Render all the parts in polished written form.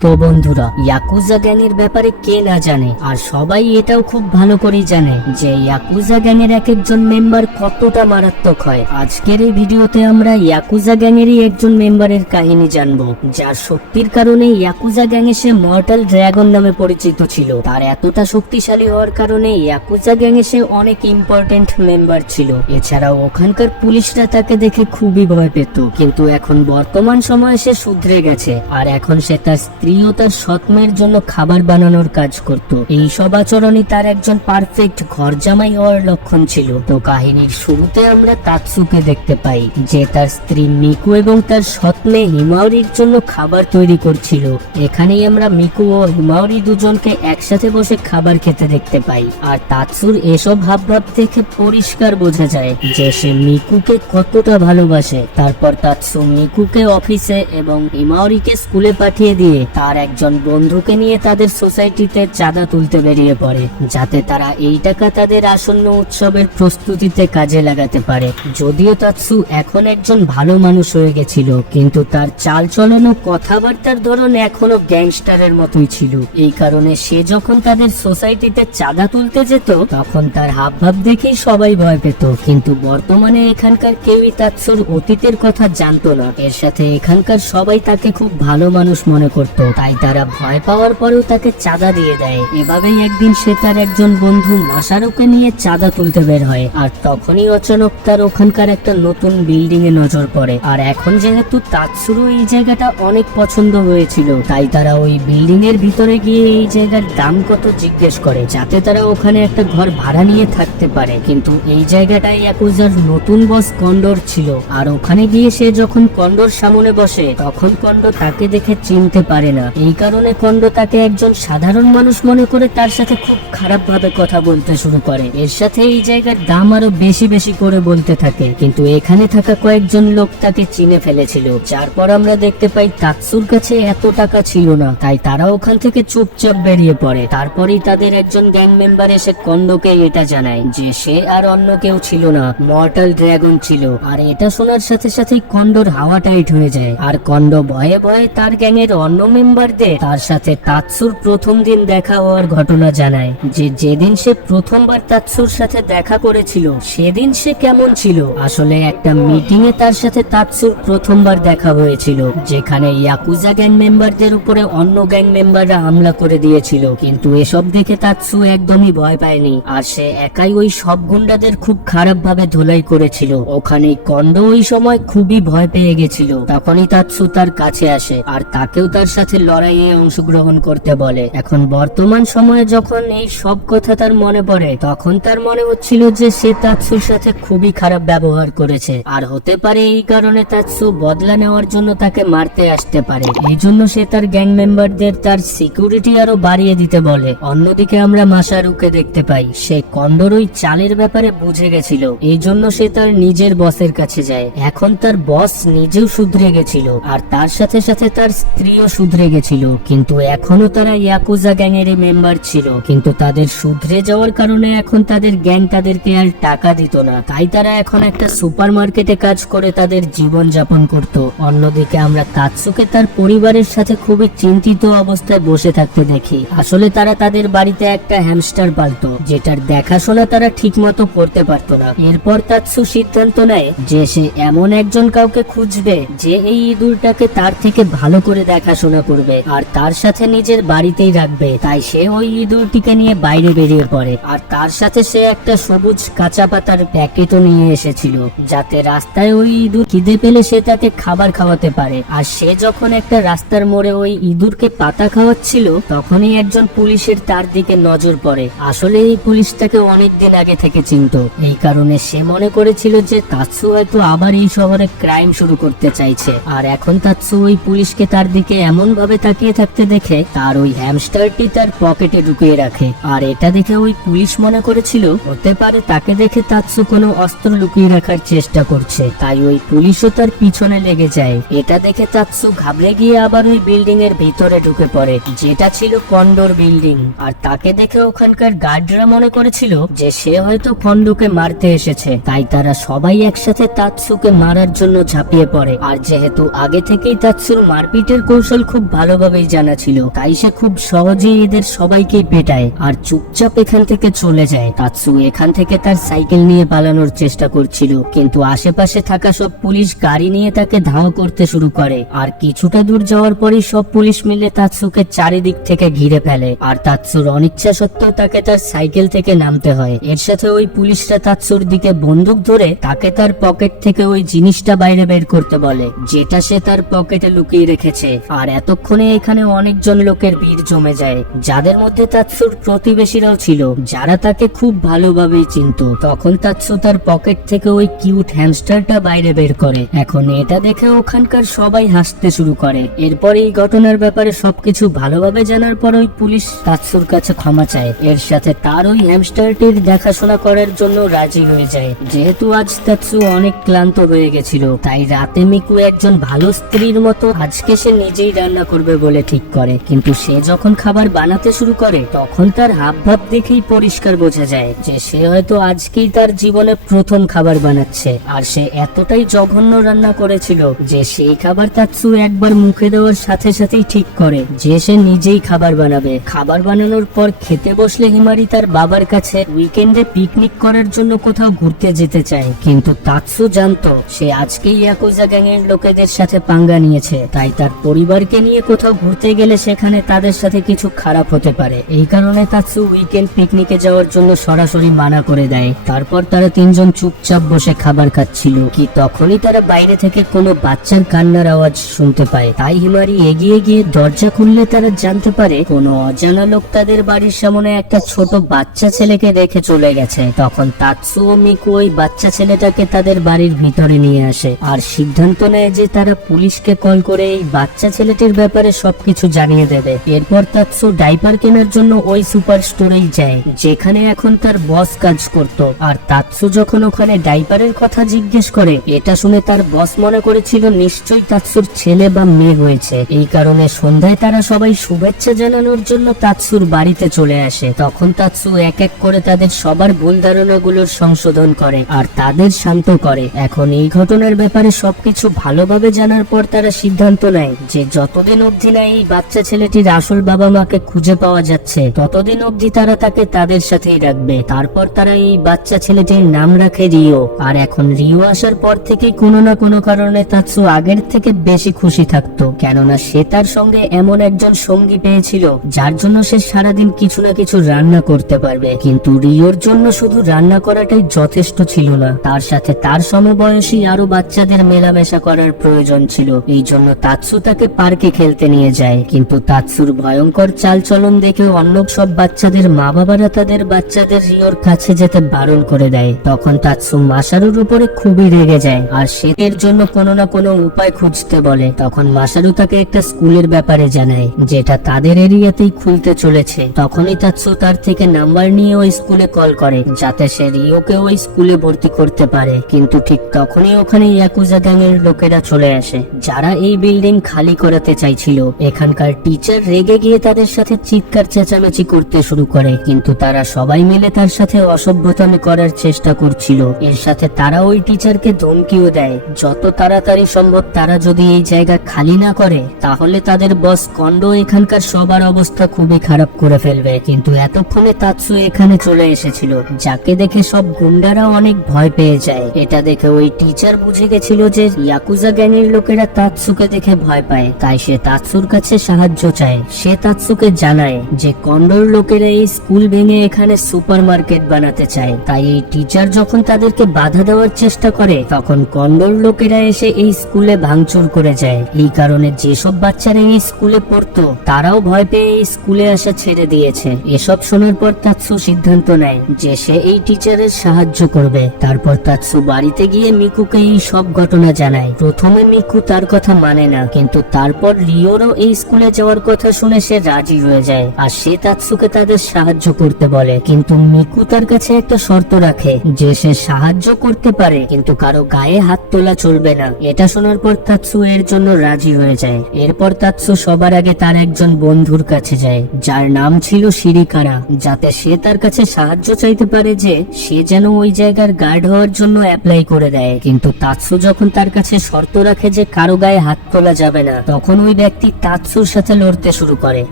তো বন্ধুরা, ইয়াকুজা গ্যাংয়ের ব্যাপারে কে না জানে, আর সবাই এটাও খুব ভালো করেই জানে যে ইয়াকুজা গ্যাংয়ের এক একজন মেম্বার কতটা মারাত্মক হয়। আজকের এই ভিডিওতে আমরা ইয়াকুজা গ্যাংয়েরই একজন মেম্বারের কাহিনী জানবো, যার শক্তির কারণে ইয়াকুজা গ্যাংয়ে সে মর্টাল ড্রাগন নামে পরিচিত ছিল। তার এতটা শক্তিশালী হওয়ার কারণে ইয়াকুজা গ্যাংয়ে সে অনেক ইম্পর্টেন্ট মেম্বার ছিল। এছাড়াও ওখানকার পুলিশরা তাকে দেখে খুবই ভয় পেত, কিন্তু এখন বর্তমান সময়ে সে শুধরে গেছে, আর এখন সে তার স্ত্রী ও তার সৎমের জন্য খাবার বানানোর কাজ করত। এই সব আচরণই তার একজন পারফেক্ট ঘর জামাই হওয়ার লক্ষণ ছিল। তো কাহিনীর শুরুতে আমরা তাতসুকে দেখতে পাই, যে তার স্ত্রী মিকু এবং তার সৎমে হিমাওরির জন্য খাবার তৈরি করছিল। এখানেই আমরা মিকু ও হিমাওরি দুজনকে একসাথে বসে খাবার খেতে দেখতে পাই, আর তাতসুর এসব হাবভাব দেখে পরিষ্কার বোঝা যায় যে সে মিকুকে কতটা ভালোবাসে। তারপর তাতসু মিকুকে অফিসে এবং হিমাওরিকে স্কুলে পাঠিয়ে দিয়ে তার একজন বন্ধুকে নিয়ে তাদের সোসাইটিতে চাঁদা তুলতে বেরিয়ে পড়ে, যাতে তারা এই টাকা তাদের আসন্ন উৎসবের প্রস্তুতিতে কাজে লাগাতে পারে। যদিও তাতসু এখন একজন ভালো মানুষ হয়ে গেছিল, কিন্তু তার চাল চলন ও কথাবার্তার ধরন এখনো গ্যাংস্টারের মতোই ছিল। এই কারণে সে যখন তাদের সোসাইটিতে চাঁদা তুলতে যেত, তখন তার হাবভাব দেখেই সবাই ভয় পেত। কিন্তু বর্তমানে এখানকার কেউই তাতসুর অতীতের কথা জানতো না। এর সাথে এখানকার সবাই তাকে খুব ভালো মানুষ মনে করত, তাই তারা ভয় পাওয়ার পরেও তাকে চাঁদা দিয়ে দেয়। এভাবেই একদিন সে তার একজন বন্ধু মাসারুকে নিয়ে চাঁদা তুলতে বের হয়, আর তখনই অচানক তার ওখানকার একটা নতুন বিল্ডিং এ নজর পড়ে। আর এখন যেহেতু তাতসুরও এই জায়গাটা অনেক পছন্দ হয়েছিল, তাই তারা ওই বিল্ডিং এর ভিতরে গিয়ে এই জায়গার দাম কত জিজ্ঞেস করে, যাতে তারা ওখানে একটা ঘর ভাড়া নিয়ে থাকতে পারে। কিন্তু এই জায়গাটাই ইয়াকুজার নতুন বস কন্ডর ছিল, আর ওখানে গিয়ে সে যখন কন্ডর সামনে বসে, তখন কন্ড তাকে দেখে চিনতে পারে না। এই কারণে কন্ড তাকে একজন সাধারণ মানুষ মনে করে তার সাথে খুব খারাপ ভাবে কথা বলতে শুরু করে। এর সাথে এই জায়গার দাম আরো বেশি বেশি করে বলতে থাকে, কিন্তু এখানে থাকা কয়েকজন লোক তাকে চিনে ফেলেছিল। যার পর আমরা দেখতে পাই তাতসুর কাছে এত টাকা ছিল না, তাই তারা ওখান থেকে চুপচাপ বেরিয়ে পড়ে। তারপরেই তাদের একজন গ্যাং মেম্বার এসে কন্ডকে এটা জানায় যে সে আর অন্য কেউ ছিল না, মর্টাল ড্রাগন ছিল। আর এটা শোনার সাথে সাথেই কন্ডর হাওয়া টাইট হয়ে যায়, আর কন্ড ভয়ে ভয়ে তার গ্যাংয়ের অন্য মেম্বারদের তার সাথে তাতসুর প্রথম দিন দেখা হওয়ার ঘটনা জানায়, যে যেদিন সে প্রথমবার তাতসুর সাথে দেখা করেছিল সেদিন সে কেমন ছিল। আসলে একটা মিটিং এ তার সাথে তাতসুর প্রথমবার দেখা হয়েছিল, যেখানে ইয়াকুজা গ্যাং মেম্বারদের উপরে অন্য গ্যাং মেম্বাররা হামলা করে দিয়েছিল। কিন্তু এসব দেখে তাতসু একদমই ভয় পায়নি, আর সে একাই ওই সব গুন্ডাদের খুব খারাপ ভাবে ধোলাই করেছিল। ওখানে কন্ড ওই সময় খুবই ভয় পেয়ে গেছিল। তখনই তাতসু তার কাছে আসে, আর তাকেও তার সাথে লড়াইয়ে অংশগ্রহণ করতে বলে। এখন বর্তমান সময়ে যখন এই সব কথা তার মনে পড়ে, তখন তার মনে হচ্ছিল যে সে তাতসুর সাথে খুবই খারাপ ব্যবহার করেছে, আর হতে পারে এই কারণে তাতসু বদলা নেওয়ার জন্য তাকে মারতে আসতে পারে। এই জন্য সে তার গ্যাং মেম্বারদের তার সিকিউরিটি আরো বাড়িয়ে দিতে বলে। অন্যদিকে আমরা মাসারুকে দেখতে পাই, সে কন্ডর ওই চালের ব্যাপারে বুঝে গেছিল, এই জন্য সে তার নিজের বসের কাছে যায়। এখন তার বস নিজেও শুধরে গেছিল, আর তার সাথে সাথে তার স্ত্রীও শুধরে গেছিল, কিন্তু এখনো তারা ইয়াকুজা গ্যাংয়ের মেম্বার ছিল। কিন্তু তাদের শুধরে যাওয়ার কারণে এখন তাদের গ্যাং তাদেরকে আর টাকা দিত না, তাই তারা এখন একটা সুপার মার্কেটে কাজ করে তাদের জীবন যাপন করত। অন্যদিকে আমরা তাতসুকে তার পরিবারের সাথে খুবই চিন্তিত অবস্থায় বসে থাকতে দেখি। আসলে তারা তাদের বাড়িতে একটা হ্যামস্টার পালতো, যেটার দেখাশোনা তারা ঠিক মতো করতে পারতো না। এরপর তাতসু সিদ্ধান্ত নেয় যে সে এমন একজন কাউকে খুঁজবে যে এই ইঁদুরটাকে তার থেকে ভালো করে দেখাশোনা করবে আর তার সাথে নিজের বাড়িতেই রাখবে। তাই সে ওই ইঁদুরটিকে নিয়ে বাইরে বেরিয়ে পড়ে, আর তার সাথে সে একটা সবুজ কাঁচা পাতার প্যাকেটও নিয়ে এসেছিল, যাতে রাস্তায় ওই ইঁদুর খিদে পেলে সে তাকে খাবার খাওয়াতে পারে। আর সে যখন একটা রাস্তার মোড়ে ওই ইঁদুরকে পাতা খাওয়াচ্ছিল, তখনই একজন পুলিশের তার দিকে নজর পড়ে। আসলে এই পুলিশটাকে অনেকদিন আগে থেকে চিনত, এই কারণে সে মনে করেছিল যে তাতসু হয়তো আবার এই শহরে ক্রাইম শুরু করতে চাইছে। আর এখন তাতসু ওই পুলিশকে তার দিকে এমন ভাবে তাকিয়ে থাকতে দেখে তার ওই হ্যামস্টারটি তার পকেটে ঢুকিয়ে রাখে। আর এটা দেখে ওই পুলিশ মনে করেছিল হতে পারে তাকে দেখে তাতসু কোনো অস্ত্র লুকিয়ে রাখার চেষ্টা করছে, তাই ওই পুলিশও তার পিছনে লেগে যায়। এটা দেখে তাতসু ঘাবড়ে গিয়ে আবার ওই বিল্ডিং এর ভিতরে ঢুকে পড়ে, যেটা ছিল কন্ডোর বিল্ডিং। আর তাকে দেখে ওখানকার গার্ডরা মনে করেছিল যে সে হয়তো কন্ডোকে মারতে এসেছে, তাই তারা সবাই একসাথে তাতসুকে মারার জন্য ঝাঁপিয়ে পড়ে। আর যেহেতু আগে থেকেই তাতসুর মারপিটের কৌশল খুব ভালোভাবেই জানা ছিল, তাই সে খুব সহজেই এদের সবাইকে পেটায় আর চুপচাপ এখান থেকে চলে যায়। তাৎসু এখান থেকে তার সাইকেল নিয়ে পালানোর চেষ্টা করছিল, কিন্তু আশেপাশে থাকা সব পুলিশ গাড়ি নিয়ে তাকে ধাওয়া করতে শুরু করে। আর কিছুটা দূর যাওয়ার পরই সব পুলিশ মিলে তাৎসুকে চারিদিক থেকে ঘিরে ফেলে আর তাৎসুর অনিচ্ছা সত্ত্বেও তাকে তার সাইকেল থেকে নামতে হয়। এর সাথে ওই পুলিশরা তাৎসুর দিকে বন্দুক ধরে তাকে তার পকেট থেকে ওই জিনিসটা বাইরে বের করতে বলে, যেটা সে তার পকেটে লুকিয়ে রেখেছে। আর এতক্ষণে এখানে অনেকজন লোকের ভিড় জমে যায়, যাদের মধ্যে তাৎসুর প্রতিবেশীরাও ছিল, যারা তাকে খুব ভালোভাবেই চিনত। তখন তাৎসু তার পকেট থেকে ওই কিউট হ্যামস্টারটা বাইরে বের করে। এখন এটা দেখে ওখানকার সবাই হাসতে শুরু করে। এরপর এই ঘটনার ব্যাপারে সবকিছু ভালোভাবে জানার পর ওই পুলিশ তাৎসুর কাছে ক্ষমা চায়, এর সাথে তার ওই হ্যামস্টারটির দেখাশোনা করার জন্য রাজি হয়ে যায়। যেহেতু আজ তাৎসু অনেক ক্লান্ত হয়ে গেছিল, তাই রাতে মিকু একজন ভালো স্ত্রীর মতো আজকে সে নিজেই রান্না করবে বলে ঠিক করে। কিন্তু সে যখন খাবার বানাতে শুরু করে তখন তার হাবভাব দেখেই পরিষ্কার বোঝা যায় যে সে হয়তো আজকেই তার জীবনে প্রথম খাবার বানাচ্ছে। আর সে এতটাই জঘন্য রান্না করেছিল যে সেই খাবার তাৎসু একবার মুখে দেওয়ার সাথে সাথেই ঠিক করে যে সে নিজেই খাবার বানাবে। খাবার বানানোর পর খেতে বসলে হিমারি তার বাবার কাছে উইকেন্ডে পিকনিক করার জন্য কোথাও ঘুরতে যেতে চায়, কিন্তু তাৎসু জানতো সে আজকেই ইয়াকুজা গ্যাংয়ের লোকেদের সাথে পাঙ্গা নিয়েছে, তাই তার পরিবারকে নিয়ে কোথাও ঘুরতে গেলে সেখানে তাদের সাথে কিছু খারাপ হতে পারে। এই কারণে তাৎসু উইকেন্ড পিকনিকে যাওয়ার জন্য সরাসরি মানা করে দেয়। তারপর তারা তিনজন চুপচাপ বসে খাবার খাচ্ছিল কি তখনই তারা বাইরে থেকে কোনো বাচ্চার কান্নার আওয়াজ শুনতে পায়। তাই হিমারি এগিয়ে গিয়ে দরজা খুললে তারা জানতে পারে কোনো অজানা লোক তাদের বাড়ির সামনে একটা ছোট বাচ্চা ছেলেকে রেখে চলে গেছে। তখন তাৎসু ও মিকু ওই বাচ্চা ছেলেটাকে তাদের বাড়ির ভিতরে নিয়ে আসে আর সিদ্ধান্ত নেয় যে তারা পুলিশকে কল করে এই বাচ্চা ছেলেটির ব্যাপারে সবকিছু জানিয়ে দেবে। এরপর তাৎসু ডাইপার কেনার জন্য ওই সুপার স্টোরেই যায় যেখানে এখন তার বস কাজ করত। আর তাৎসু যখন ওখানে ডাইপারের কথা জিজ্ঞেস করে, এটা শুনে তার বস মনে করেছিল নিশ্চয়ই তাৎসুর ছেলে বা মেয়ে হয়েছে। এই কারণে সন্ধ্যায় তারা সবাই শুভেচ্ছা জানানোর জন্য তাৎসুর বাড়িতে চলে আসে। তখন তাৎসু এক এক করে তাদের সবার ভুল ধারণাগুলোর সংশোধন করে আর তাদের শান্ত করে। এখন এই ঘটনার ব্যাপারে সবকিছু ভালোভাবে জানার পর তারা সিদ্ধান্ত নেয় যে যতদিন অবধি না এই বাচ্চা ছেলেটির আসল বাবা মাকে খুঁজে পাওয়া যাচ্ছে ততদিন অবধি তারা তাকে তাদের সাথেই রাখবে। তারপর তারা এই বাচ্চা ছেলেটির নাম রাখে রিও। আর এখন রিও আসার পর থেকে কোনো না কোনো কারণে তাৎসু আগের থেকে বেশি খুশি থাকতো, কেননা সে তার সঙ্গে এমন একজন সঙ্গী পেয়েছিল যার জন্য সে সারাদিন কিছু না কিছু রান্না করতে পারবে। কিন্তু রিওর জন্য শুধু রান্না করাটাই যথেষ্ট ছিল না, তার সাথে তার সমবয়সী আরো বাচ্চাদের মেলামেশা করার প্রয়োজন ছিল। এই জন্য তাৎসু তাকে পার্কে খেলতে নিয়ে যায়। কিন্তু তাৎসুর ভয়ঙ্কর চালচলন দেখে অন্য সব বাচ্চাদের মা বাবারা তাদের বাচ্চাদের রিওর কাছে যেতে বারণ করে দেয়। তখন তাৎসু মাসারুর উপরে খুবই রেগে যায় আর সে এর জন্য কোনো না কোনো উপায় খুঁজতে বলে। তখন মাসারু তাকে একটা স্কুলের ব্যাপারে জানায় যেটা তাদের এরিয়াতেই খুলতে চলেছে। তখনই তাৎসু তার থেকে নাম্বার নিয়ে ওই স্কুলে কল করে যাতে সে রিওকে ওই স্কুলে ভর্তি করতে পারে। কিন্তু ঠিক তখনই ওখানে ইয়াকুজা গ্যাংয়ের লোকেরা চলে আসে যারা এই বিল্ডিং খালি করাতে চাইছিল। এখানকার টিচার রেগে গিয়ে তাদের সাথে চিৎকার চেঁচামেচি করতে শুরু করে, কিন্তু তারা সবাই মিলে তার সাথে অসভ্যতামি করার চেষ্টা করছিল। এর সাথে তারা ওই টিচারকে ধমকিও দেয় যত তাড়াতাড়ি সম্ভব তারা যদি এই জায়গা খালি না করে তাহলে তাদের বস কন্ডো এখানকার সবার অবস্থা খুবই খারাপ করে ফেলবে। কিন্তু এতক্ষণে তাৎসু এখানে চলে এসেছিল, যাকে দেখে সব গুন্ডারা অনেক ভয় পেয়ে যায়। এটা দেখে ওই টিচার বুঝে গেছিল যে ইয়াকুজা গ্যাংয়ের লোকেরা তাৎসুকে দেখে ভয় পায়, তাই সে তাৎসুর কাছে সাহায্য চায়। সে তাৎসুকে জানায় যে কন্ডোর লোকেরা এই স্কুল ভেঙে এখানে সুপার মার্কেট বানাতে চায়। তাই এই টিচার যখন তাদেরকে বাধা দেওয়ার চেষ্টা করে তখন কন্ডোর লোকেরা এসে এই স্কুলে ভাঙচুর করে যায়। এই কারণে যেসব বাচ্চারা এই স্কুলে পড়তো তারাও ভয় পেয়ে এই স্কুলে আসা ছেড়ে দিয়েছে। এসব শোনার পর তাৎসু সিদ্ধান্ত নেয় যে সে এই টিচারের সাহায্য করবে। তারপর তাৎসু বাড়িতে গিয়ে মিকুকে এই সব ঘটনা জানায়। প্রথমে মিকু তার কথা মানে না, কিন্তু তারপর রিওরও এই স্কুলে যাওয়ার কথা শুনে সে রাজি হয়ে যায় আর সে তাৎসুকে তাদের সাহায্য করতে বলে। কিন্তু মিকু তার কাছে একটা শর্ত রাখে যে সে সাহায্য করতে পারে কিন্তু কারো গায়ে হাত তোলা চলবে না। এটা শোনার পর তাৎসু এর জন্য রাজি হয়ে যায়। এরপর তাৎসু সবার আগে তার একজন বন্ধুর কাছে যায় যার নাম ছিল শিরিকারা, যাতে সে তার কাছে সাহায্য চাইতে পারে যে সে যেন ওই জায়গার গার্ড হওয়ার জন্য অ্যাপ্লাই করে দেয়। কিন্তু তাৎসু যখন তার কাছে শর্ত রাখে যে কারো গায়ে হাত তোলা যাবে না, তখন ওই ব্যক্তি তাৎসুর সাথে লড়তে শুরু করে।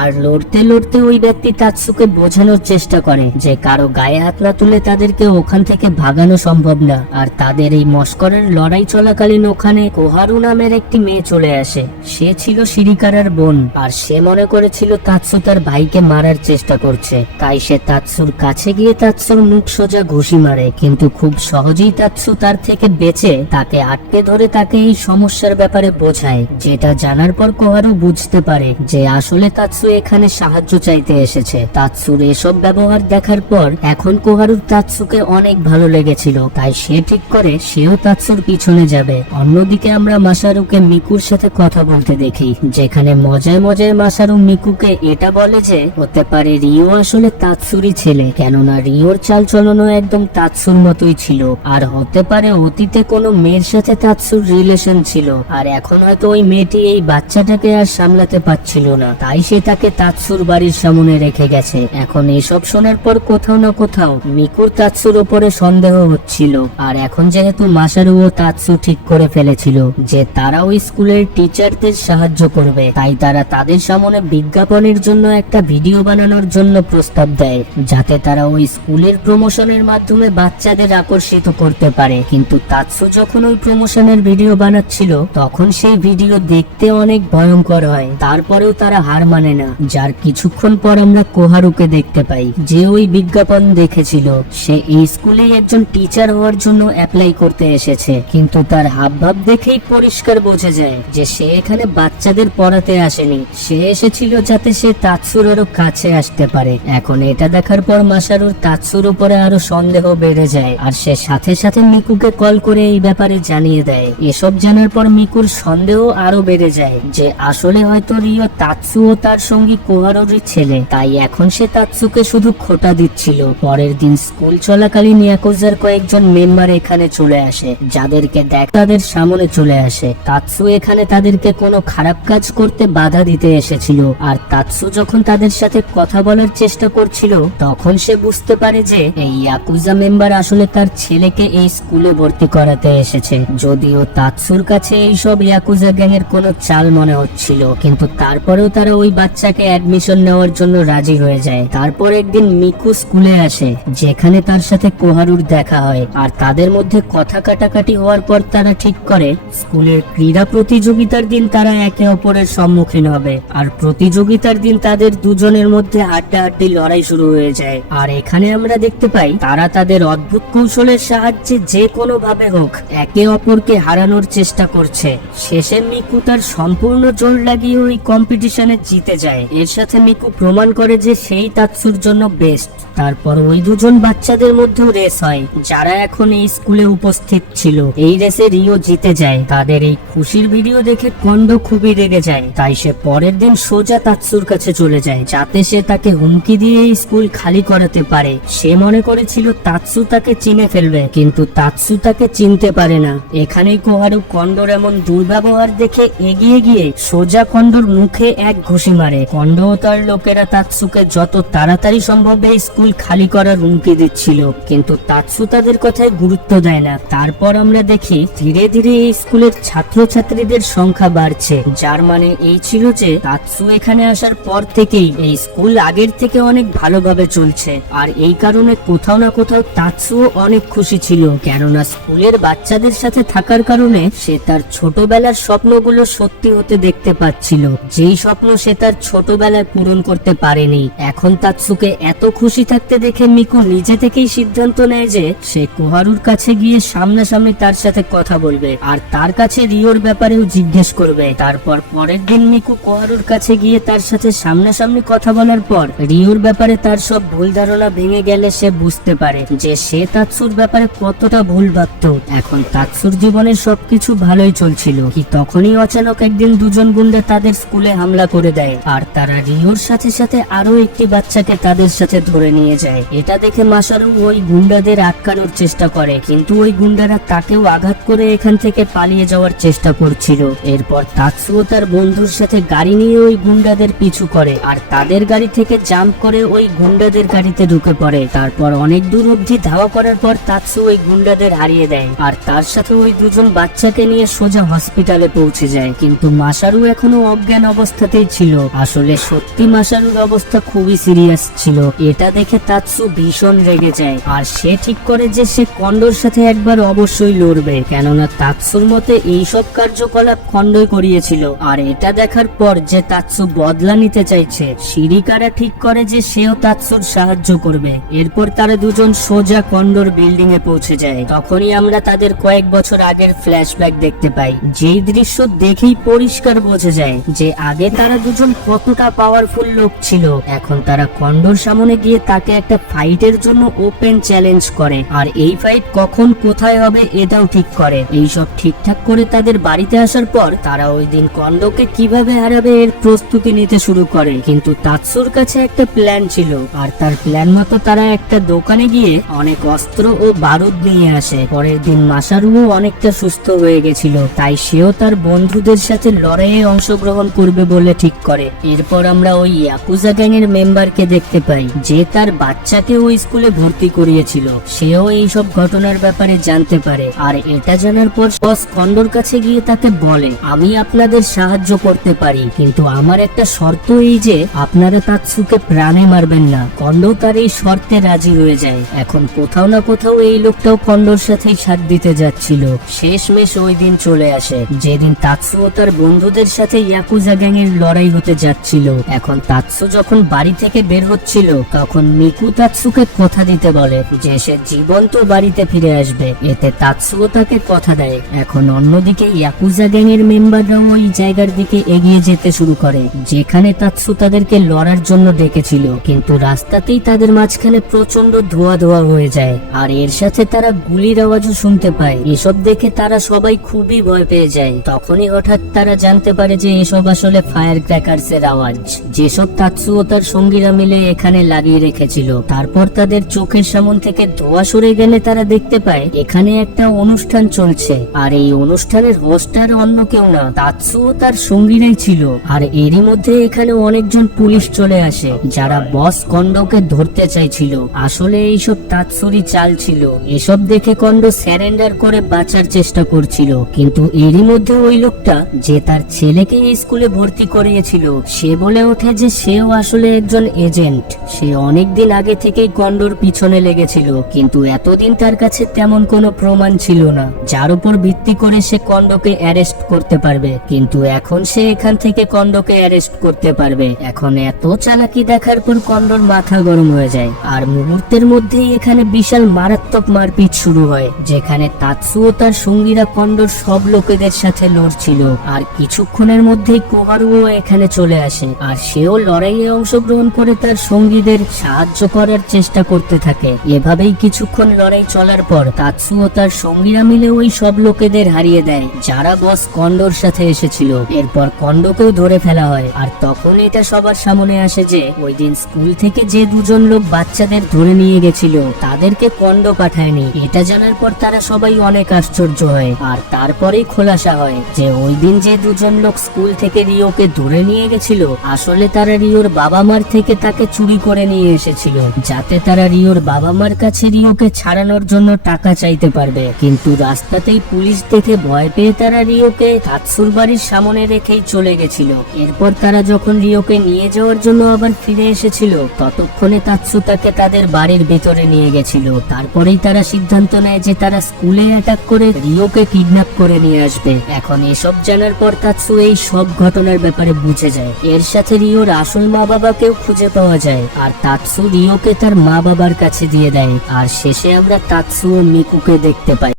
আর লড়তে লড়তে ওই ব্যক্তি তাৎসুকে বোঝানোর চেষ্টা করে যে কারো গায়ে হাত না তুলে তাদেরকে ওখান থেকে ভাগানো সম্ভব না। আর তাদের এই মস্করের লড়াই চলাকালীন ওখানে কোহারু নামের একটি মেয়ে চলে আসে। সে ছিল শিরিকারার বোন, আর সে মনে করেছিল তাৎসু তার ভাইকে মারার চেষ্টা করছে। তাই সে তাৎসুর কাছে গিয়ে তাৎসুর মুখ সোজা ঘুষি মারে, কিন্তু খুব সহজেই তাৎসু তার থেকে বেঁচে তাকে আটকে ধরে তাকে এই সমস্যার ব্যাপারে বোঝায়। যেটা জানার পর কোহারু বুঝতে পারে যে আসলে তাৎসু এখানে সাহায্য চাইতে এসেছে। তাৎসুর এসব ব্যবহার দেখার পর এখন কোহারুর তাৎসুকে অনেক ভালো লেগেছিল, তাই সে ঠিক করে সেও তাৎসুর পিছনে যাবে। অন্যদিকে আমরা মাসারুকে মিকুর সাথে কথা বলতে দেখি, যেখানে মজায় মজায় মাসারু মিকুকে এটা বলে যে হতে পারে রিও আসলে তাৎসুরই ছেলে, কেননা রিওর চালচলনও একদম তাৎসুর মতোই ছিল। আর হতে পারে অতীতে কোনো মেয়ের সাথে তাৎসুর রিলেশন ছিল, আর এখন হয়তো ওই মেয়েটি এই বাচ্চাটাকে আর সামলাতে পারছিল না, তাই সে তাকে তাৎসুর বাড়ির সামনে রেখে গেছে। এখন এসব শোনার পর কোথাও না কোথাও মিকুর তাৎসুর উপরে সন্দেহ হচ্ছিল। আর এখন যেহেতু মাসারু ও তাৎসু ঠিক করে ফেলেছিল যে তারা ওই স্কুলের টিচারদের সাহায্য করবে, তাই তারা তাদের সামনে বিজ্ঞাপনের জন্য একটা ভিডিও বানানোর জন্য প্রস্তাব দেয়, যাতে তারা ওই স্কুলের প্রমোশনের মাধ্যমে বাচ্চাদের আকর্ষিত করতে পারে। কিন্তু তাৎসু যখন ওই প্রমোশনের ভিডিও বানাচ্ছিল তখন সেই ভিডিও দেখতে অনেক ভয়ঙ্কর হয়। তারপরেও তারা হার মানে না। যার কিছুক্ষণ পর আমরা কোহারুকে দেখতে পাই, যে ওই বিজ্ঞাপন দেখেছিল। সে এই স্কুলে একজন টিচার হওয়ার জন্য অ্যাপ্লাই করতে এসেছে, কিন্তু তার হাবভাব দেখেই পরিষ্কার বোঝা যায় যে সে এখানে বাচ্চাদের পড়াতে আসেনি। সে এসেছিল যাতে সে তাৎসুর আরো কাছে আসতে পারে। এখন এটা দেখার পর মাসারুর তাৎসুর উপরে আরো সন্দেহ বেড়ে যায়, আর সে সাথে সাথে মিকুকে কল করে এই ব্যাপারে জানিয়ে দেয়। এসব জানার পর মিকুর সন্দেহ আরো বেড়ে যায় যে আসলে হয়তো রিও তাৎসু ও তার সঙ্গী কোহারুরই ছেলে। তাই এখন সে তাৎসুকে শুধু খোঁটা দিচ্ছিল। পরের দিন স্কুল চলাকালীন ইয়াকুজার কয়েকজন মেম্বার এখানে চলে আসে, যাদেরকে দেখ তাদের সামনে চলে আসে। তাৎসু এখানে তাদেরকে কোনো খারাপ কাজ করতে বাধা দিতে এসেছিল। আর তাৎসু যখন তাদের সাথে কথা বলার চেষ্টা করছিল তখন সে বুঝতে পারে যে এই ইয়াকুজা মেম্বার আসলে তার ছেলেকে এই স্কুলে ভর্তি করাতে এসেছে। যদিও তাৎসুর কাছে এইসব ইয়াকুজা গ্যাং এর কোনো চাল মনে হচ্ছিল, কিন্তু তারপরেও তারা ওই বাচ্চাকে অ্যাডমিশন নেওয়ার জন্য রাজি হয়ে যায়। তারপর একদিন মিকু স্কুলে আসে, যেখানে তার সাথে কোহারুর দেখা হয়। আর তাদের মধ্যে কথা কাটাকাটি হওয়ার পর তারা ঠিক করে স্কুলের ক্রীড়া প্রতিযোগিতার দিন তারা একে অপরের সম্মুখীন হবে। আর প্রতিযোগিতার দিন তাদের দুজনের মধ্যে হাড্ডাহাড্ডি লড়াই শুরু হয়ে যায়। আর এখানে আমরা দেখতে পাই তারা তাদের অদ্ভুত কৌশলের সাহায্যে যে কোনো ভাবে হোক একে অপরকে হারানোর চেষ্টা করছে। শেষে মিকু তার সম্পূর্ণ জোর লাগিয়ে ওই কম্পিটিশনে জিতে যায়। এর সাথে মিকু প্রমাণ করে যে সেই তাৎসুর জন্য বেস্ট। তারপর ওই দুজন বাচ্চাদের মধ্যেও রেস হয়, যারা এখন এই স্কুলে উপস্থিত ছিল। এই রেসে রিও জিতে যায়। তাদের এই খুশির ভিডিও দেখে কন্ড খুবই রেগে যায়, তাই সে পরের দিন সোজা তাৎসুর কাছে চলে যায়, যাতে সে তাকে হুমকি দিয়ে এই স্কুল খালি করাতে পারে। সে মনে করেছিল তাৎসু তাকে চিনে ফেলবে, কিন্তু তাৎসু তাকে চিনতে পারে না। এখানেই কোহারু কন্ডর এমন দুর্ব্যবহার দেখে এগিয়ে গিয়ে সোজা কন্ডর মুখে এক ঘুষি মারে। কন্ড ও তার লোকেরা তাৎসুকে যত তাড়াতাড়ি সম্ভব এই স্কুল খালি করার হুমকি দিচ্ছিল, কিন্তু তাৎসু তাদের কথায় গুরুত্ব দেয় না। তারপর আমরা দেখি ধীরে ধীরে এই স্কুলের ছাত্রছাত্রীদের সংখ্যা বাড়ছে, যার মানে এই ছিল যে তাৎসু এখানে আসার পর থেকেই এই স্কুল আগের থেকে অনেক ভালোভাবে চলছে। আর এই কারণে কোথাও না কোথাও তাৎসু অনেক খুশি ছিল, কেননা স্কুলের বাচ্চাদের সাথে থাকার কারণে সে তার ছোটবেলার স্বপ্নগুলো সত্যি হতে দেখতে পাচ্ছিল, যেই স্বপ্ন সে তার ছোটবেলায় পূরণ করতে পারেনি। এখন তাৎসুকে এত খুশি থাকতে দেখে মিকু নিজে থেকেই সিদ্ধান্ত নেয় যে সে কোহারুর কাছে গিয়ে সামনাসামনি তার সাথে কথা বলবে, আর তার কাছে রিওর ব্যাপারেও জিজ্ঞেস করবে। তারপর পরের দিন মিকু কোহারুর কাছে গিয়ে তার সাথে সামনাসামনি কথা বলার পর রিওর ব্যাপারে তার সব ভুল ধারণা ভেঙে গেলে সে বুঝতে পারে যে সে তাৎসুর ব্যাপারে কতটা ভুল ভাবত। এখন তাৎসুর জীবনের সবকিছু ভালোই চলছিল, কি তখনই অচানক একদিন দুজন গুন্ডা তাদের স্কুলে হামলা করে দেয়, আর তারা রিওর সাথে সাথে আরো একটি বাচ্চাকে তাদের সাথে ধরে নিয়ে যায়। এটা দেখে মাসারু ওই গুন্ডাদের আটকানোর চেষ্টা করে, কিন্তু ওই গুন্ডারা তাকেও আঘাত করে এখান থেকে পালিয়ে যাওয়ার চেষ্টা করছিল। এরপর তাৎসু ও তার বন্ধুর সাথে গাড়ি নিয়ে ওই গুন্ডাদের পিছু করে, আর তাদের গাড়ি থেকে জাম্প করে ওই গুন্ডাদের গাড়িতে ঢুকে পড়ে। তারপর অনেক দূর অবধি ধাওয়া করার পর তাৎসু ওই গুন্ডাদের হারিয়ে দেয়, আর তার সাথে ওই দুজন বাচ্চাকে নিয়ে সোজা হসপিটালে পৌঁছে যায়। কিন্তু মাসারু এখনো অজ্ঞান অবস্থাতেই ছিল। আসলে সত্যি মাসারুর অবস্থা খুবই সিরিয়াস ছিল। এটা দেখে তাৎসু ভীষণ রেগে যায় আর সে ঠিক করে যে সে কন্ডোর সাথে একবার অবশ্যই লড়বে, কেননা তাৎসুর মতে এইসব কার্যকলাপ খন্ডই করিয়েছিল। আর এটা দেখার পর যে তাৎসু বদলা নিতে চাইছে, শিরিকারা ঠিক করে যে সেও তাৎসুর সাহায্য করবে। এরপর তারা দুজন সোজা কন্ডোর বিল্ডিং এ পৌঁছে যায়। তখনই আমরা তাদের কয়েক বছর আগের ফ্ল্যাশব্যাক দেখতে পাই, যেই দৃশ্য দেখেই পরিষ্কার বোঝা যায় যে আগে তারা দুজন কতটা পাওয়ারফুল লোক ছিল। এখন তারা কন্ডোর সামনে গিয়ে তাকে একটা ফাইটের জন্য ওপেন চ্যালেঞ্জ করে, আর এই ফাইট কখন কোথায় হবে এটাও ঠিক করে। এইসব ঠিকঠাক করে তাদের বাড়িতে আসার পর তারা ওই দিন কন্ডোকে কিভাবে হারাবে এর প্রস্তুতি নিতে শুরু করে। কিন্তু তাৎসুর কাছে একটা প্ল্যান ছিল, আর তার প্ল্যান মতো তারা একটা দোকানে গিয়ে অনেক অস্ত্র ও বারুদ নিয়ে আসে। পরের দিন মাসারুও অনেকটা সুস্থ হয়ে গেছিল, তাই সেও তার বন্ধুদের সাথে লড়াইয়ে অংশগ্রহণ করবে বলে ঠিক করে। এরপর আমরা ওই ইয়াকুজা গ্যাং এর মেম্বারকে দেখতে পাই, যে তার বাচ্চাকে ওই স্কুলে ভর্তি করিয়েছিল। সেও এইসব ঘটনার ব্যাপারে জানতে পারে, আর এটা জানার পর বস কন্ডোর কাছে গিয়ে তাকে বলে, আমি আপনাদের সাহায্য করতে পারি, কিন্তু আমার একটা শর্ত এই যে আপনারা তাৎসুকে প্রাণে মারবেন না। কন্ডো তার এই শর্তে রাজি হয়ে যায়। এখন কোথাও না কোথাও এই লোকটাও কন্ডোর সাথেই সাথ দিতে যাচ্ছিল। শেষমেশ ওই দিন চলে আসে যেদিন তাৎসু ও তার বন্ধুদের সাথে ইয়াকুজা গ্যাং এর লড়াই হতে যাচ্ছিল। এখন তাৎসু যখন বাড়ি থেকে বের হচ্ছিল, তখন মিকু তাৎসুকে কথা দিতে বলে যে সে জীবন্ত বাড়িতে ফিরে আসবে। এতে তাৎসুও তাকে কথা দেয়। এখন অন্যদিকে ইয়াকুজা গ্যাং এর মেম্বাররাও ওই জায়গার দিকে এগিয়ে যেতে শুরু করে যেখানে তাৎসু তাদেরকে লড়ার জন্য ডেকেছিল। কিন্তু রাস্তাতেই তাদের মাঝখানে প্রচন্ড ধোয়া ধোয়া হয়ে যায়, আর এর সাথে তারা গুলির আওয়াজও শুনতে পায়। এসব দেখে তারা সবাই খুবই ভয় পেয়ে যায়। তখনই হঠাৎ তারা জানতে পারে যে এসব আসলে ফায়ার ক্র্যাকার্স এর আওয়াজ, যেসব তাৎসু ও তার সঙ্গীরা মিলে এখানে লাগিয়ে রেখেছিল। তারপর তাদের চোখের সামনে থেকে ধোয়া সরে গেলে তারা দেখতে পায় এখানে একটা অনুষ্ঠান চলছে, আর এই অনুষ্ঠানের হোস্টার অন্য কেউ না, তাৎসু ও তার সঙ্গীরাই ছিল। আর এরই মধ্যে এখানে অনেকজন পুলিশ চলে আসে, যারা বস কন্ডোকে ধরতে চাইছিল। আসলে এইসব তাৎসুরি চাল ছিল। এসব দেখে কন্ডো স্যারেন্ডার করে বাঁচার চেষ্টা করছিল, কিন্তু এরই মধ্যে ওই লোকটা যে তার ছেলেকে এই স্কুলে ভর্তি করিয়েছিল, সে বলে ওঠে যে সেও আসলে একজন এজেন্ট। সে অনেকদিন আগে থেকেই কন্ডোর পিছনে লেগেছিল, কিন্তু এতদিন তার কাছে তেমন কোনো প্রমাণ ছিল না যার উপর ভিত্তি করে সে কন্ডোকে অ্যারেস্ট করতে পারবে। কিন্তু এখন সে এখান থেকে কন্ডোকে অ্যারেস্ট করতে পারবে। এখন এত চালাকি দেখার পর কন্ডোর মাথা গরম হয়ে যায়, আর মুহূর্তের মধ্যেই এখানে বিশাল মারাত্মক মারপিট শুরু হয়, যেখানে তাৎসু ও তার সঙ্গীরা কন্ডোর সব লোকেদের সাথে লড়ছিল। আর কিছুক্ষণের মধ্যেই কোহারুও এখানে চলে আসে, আর সেও লড়াইয়ে অংশগ্রহণ করে তার সঙ্গীদের সাহায্য করার চেষ্টা করতে থাকে। এভাবেই কিছুক্ষণ লড়াই চলার পর তাৎসু ও তার সঙ্গীরা মিলে ওই সব লোকেদের হারিয়ে দেয় যারা বস কন্ডোর সাথে এসেছিল। এরপর কন্ডোকেও ধরে ফেলা হয়, আর তখন এটা সবার সামনে আসে যে ওই দিন স্কুল থেকে যে দুজন লোক বাচ্চাদের ধরে নিয়ে গেছিল তাদেরকে কন্ডো পাঠায়নি। এটা জানার পর তারা সবাই অনেক আশ্চর্য হয়, আর তারপরেই খোলাসা হয় যে ওই দিন যে দুজন লোক স্কুল থেকে রিওকে ধরে নিয়ে গেছিল, আসলে তারা রিওর বাবা মার থেকে তাকে চুরি করে নিয়ে এসেছিল, যাতে তারা রিওর বাবা মার কাছে রিওকে ছাড়ানোর জন্য টাকা চাইতে পারবে। কিন্তু রাস্তাতেই পুলিশ দেখে ভয় পেয়ে তারা রিওকে তাৎসুর বাড়ির সামনে রেখেই চলে গেছিল। এরপর তারা যখন রিওকে নিয়ে যাওয়ার জন্য আবার ফিরে এসেছিল, ততক্ষণে তাৎসু তাকে তাদের বাড়ির ভেতরে নিয়ে গেছিল। তারপরেই তারা সিদ্ধান্ত নেয় যে তারা স্কুলে অ্যাটাক করে রিওকে কিডন্যাপ করে নিয়ে আসবে। এখন এসব জানার পর তাৎসু এই সব ঘটনার ব্যাপারে বুঝে যায়। এর সাথে রিওর আসল মা বাবাকেও খুঁজে পাওয়া যায়, আর তাৎসু রিওকে তার মা বাবার কাছে দিয়ে দেয়। আর শেষে আমরা তাৎসু ও মিকুকে দেখতে পাই।